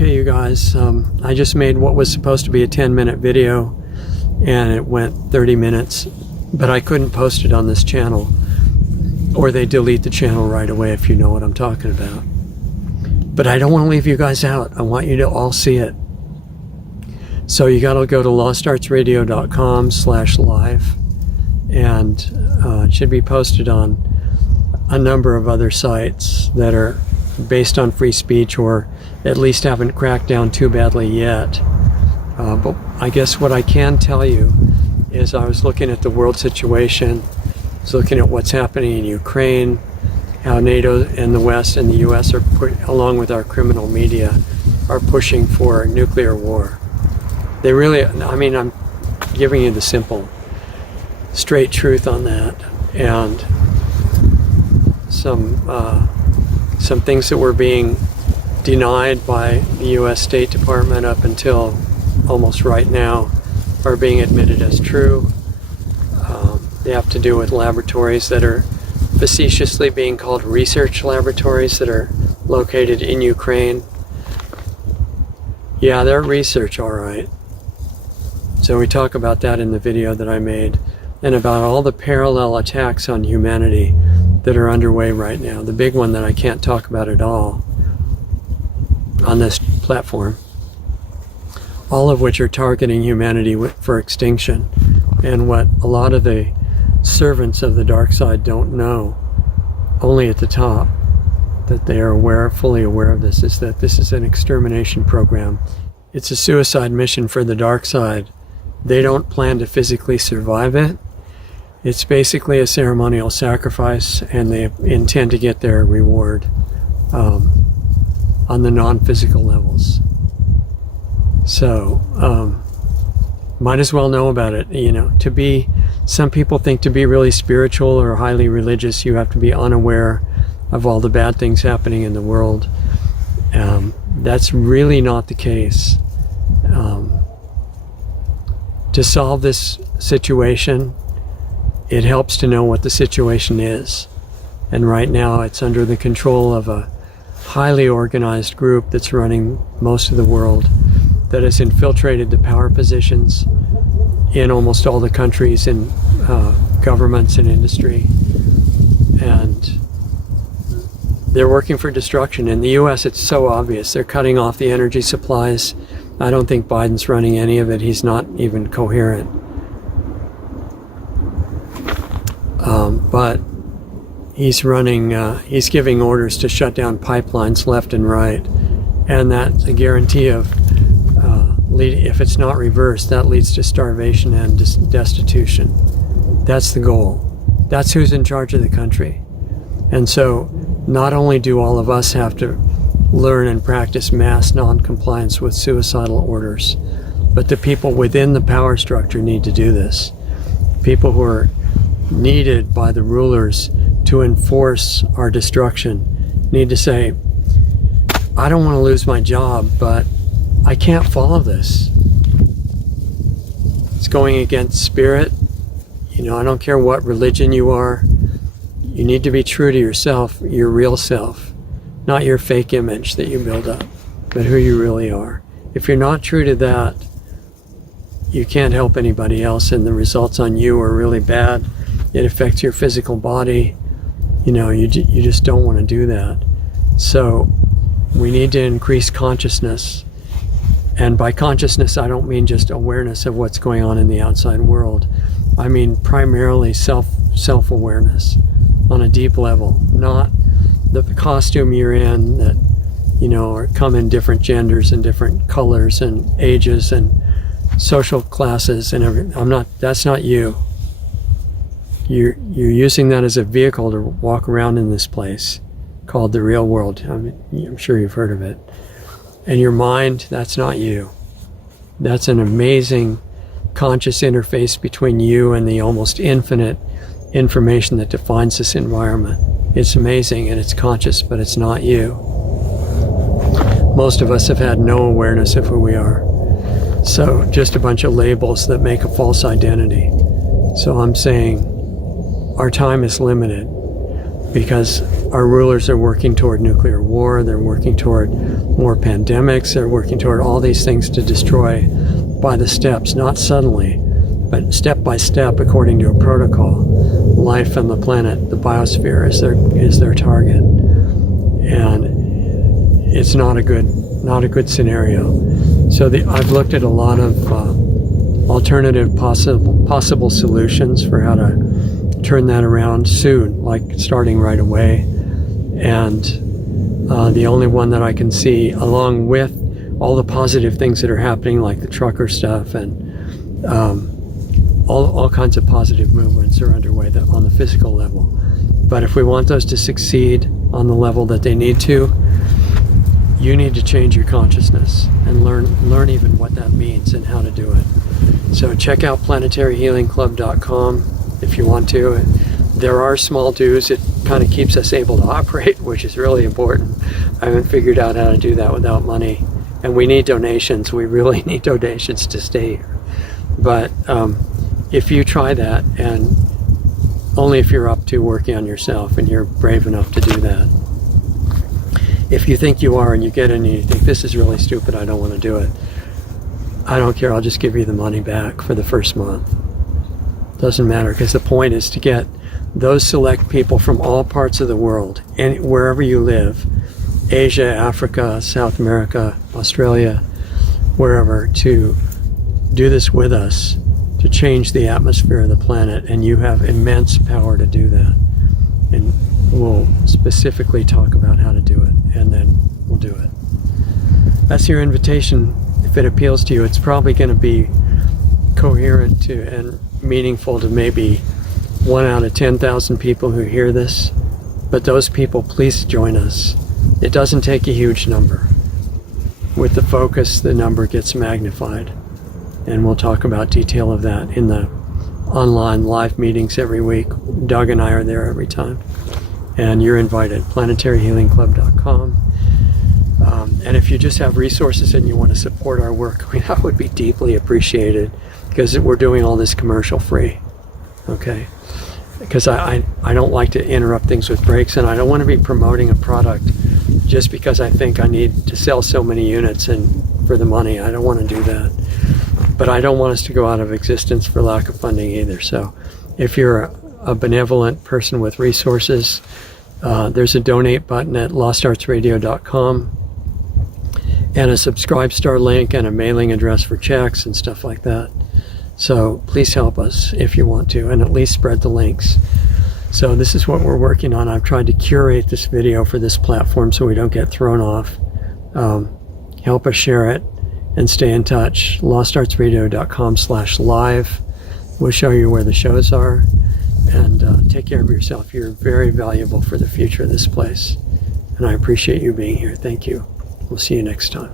Okay, you guys, I just made what was supposed to be a 10-minute video, and it went 30 minutes, but I couldn't post it on this channel, or they delete the channel right away, if you know what I'm talking about. But I don't want to leave you guys out. I want you to all see it. So you got to go to lostartsradio.com/live, and it should be posted on a number of other sites that are based on free speech, or at least haven't cracked down too badly yet. But I guess what I can tell you is I was looking at the world situation, I was looking at what's happening in Ukraine, how NATO and the West and the US are, along with our criminal media, are pushing for nuclear war. They really, I mean, I'm giving you the simple, straight truth on that, and some things that were being denied by the US State Department up until almost right now are being admitted as true. They have to do with laboratories that are facetiously being called research laboratories that are located in Ukraine. Yeah, they're research, all right. So we talk about that in the video that I made, and about all the parallel attacks on humanity that are underway right now. The big one that I can't talk about at all on this platform, all of which are targeting humanity for extinction. And what a lot of the servants of the dark side don't know, only at the top, that they are aware, fully aware of this, is that this is an extermination program. It's a suicide mission for the dark side. They don't plan to physically survive it. It's basically a ceremonial sacrifice, and they intend to get their reward on the non-physical levels. So might as well know about it. You know, some people think to be really spiritual or highly religious, you have to be unaware of all the bad things happening in the world. That's really not the case. To solve this situation, it helps to know what the situation is. And right now it's under the control of a highly organized group that's running most of the world, that has infiltrated the power positions in almost all the countries, in governments and industry. And they're working for destruction. In the US, it's so obvious. They're cutting off the energy supplies. I don't think Biden's running any of it. He's not even coherent. But he's giving orders to shut down pipelines left and right. And that's a guarantee of, if it's not reversed, that leads to starvation and destitution. That's the goal. That's who's in charge of the country. And so not only do all of us have to learn and practice mass non-compliance with suicidal orders, but the people within the power structure need to do this. People who are needed by the rulers to enforce our destruction need to say, I don't want to lose my job, but I can't follow this. It's going against spirit. You know, I don't care what religion you are. You need to be true to yourself, your real self, not your fake image that you build up, but who you really are. If you're not true to that, you can't help anybody else, and the results on you are really bad. It affects your physical body. You know, you just don't want to do that. So we need to increase consciousness. And by consciousness, I don't mean just awareness of what's going on in the outside world. I mean primarily self-awareness on a deep level, not the costume you're in that, you know, or come in different genders and different colors and ages and social classes and everything. That's not you. You're using that as a vehicle to walk around in this place called the real world. I'm sure you've heard of it. And your mind, that's not you. That's an amazing conscious interface between you and the almost infinite information that defines this environment. It's amazing and it's conscious, but it's not you. Most of us have had no awareness of who we are. So just a bunch of labels that make a false identity. So I'm saying our time is limited. because our rulers are working toward nuclear war, they're working toward more pandemics, they're working toward all these things to destroy by the steps, not suddenly, but step by step according to a protocol. Life on the planet, the biosphere, is their target. And it's not a good scenario. So I've looked at a lot of alternative possible solutions for how to turn that around soon, like starting right away. And the only one that I can see, along with all the positive things that are happening, like the trucker stuff and all kinds of positive movements are underway on the physical level. But if we want those to succeed on the level that they need to, you need to change your consciousness and learn even what that means and how to do it. So check out planetaryhealingclub.com if you want to. There are small dues. It kind of keeps us able to operate, which is really important. I haven't figured out how to do that without money. And we need donations. We really need donations to stay here. But if you try that, and only if you're up to working on yourself and you're brave enough to do that. If you think you are and you get in and you think, this is really stupid, I don't want to do it, I don't care, I'll just give you the money back for the first month. Doesn't matter, because the point is to get those select people from all parts of the world, and wherever you live, Asia, Africa, South America, Australia, wherever, to do this with us, to change the atmosphere of the planet, and you have immense power to do that. And we'll specifically talk about how to do it, and then we'll do it. That's your invitation. If it appeals to you, it's probably going to be coherent to and meaningful to maybe 1 out of 10,000 people who hear this. But those people, please join us. It doesn't take a huge number. With the focus, the number gets magnified. And we'll talk about detail of that in the online live meetings every week. Doug and I are there every time. And you're invited, planetaryhealingclub.com. And if you just have resources and you want to support our work, that would be deeply appreciated, because we're doing all this commercial free, okay? Because I don't like to interrupt things with breaks, and I don't want to be promoting a product just because I think I need to sell so many units and for the money. I don't want to do that. But I don't want us to go out of existence for lack of funding either. So if you're a benevolent person with resources, there's a donate button at lostartsradio.com and a subscribe star link and a mailing address for checks and stuff like that. So please help us if you want to, and at least spread the links. So this is what we're working on. I've tried to curate this video for this platform so we don't get thrown off. Help us share it and stay in touch. lostartsradio.com/live. We'll show you where the shows are. And take care of yourself. You're very valuable for the future of this place. And I appreciate you being here. Thank you. We'll see you next time.